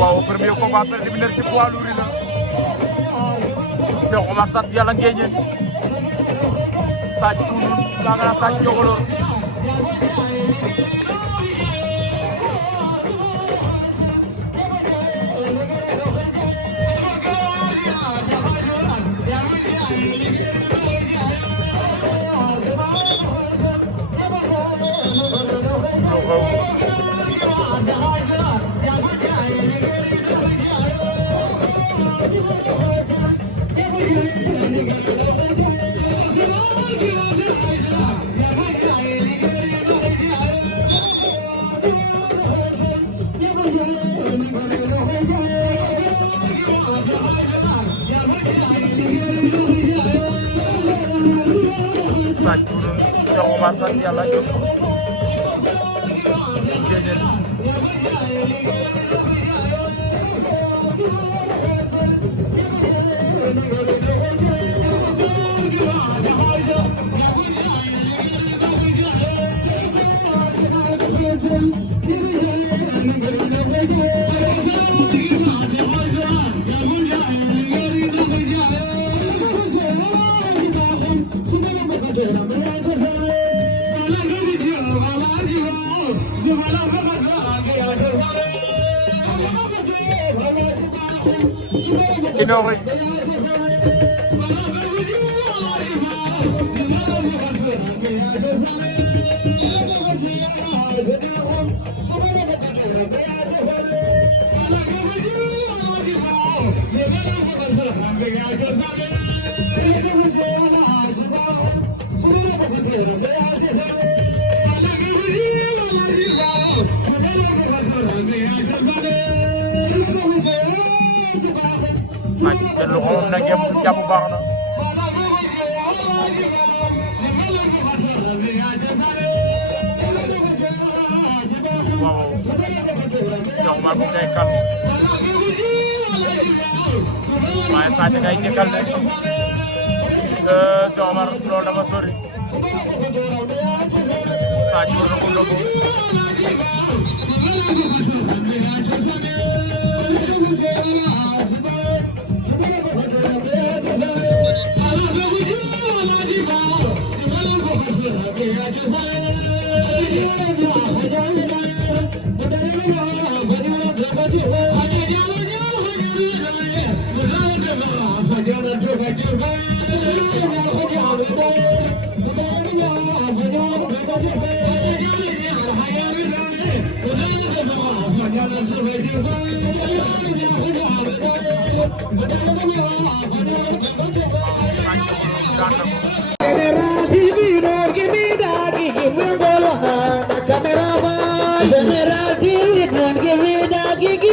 waaw premier combat préliminaire ci poids lourd la Cheikh Omar sant yàlla ngeeñeen Sadji Tourou Dagana Sadji Jogolor Sadji Tourou Cheikh Omar sant yàlla Inori Sadji jël loxoom na ngeen jàpp baax na waaw Cheikh Omar bu ngay kan waaye Sadji ngay nekkal ne Cheikh Omar loolu dafa sori Sadji war na ko ndogu General TV, don't give me that gig.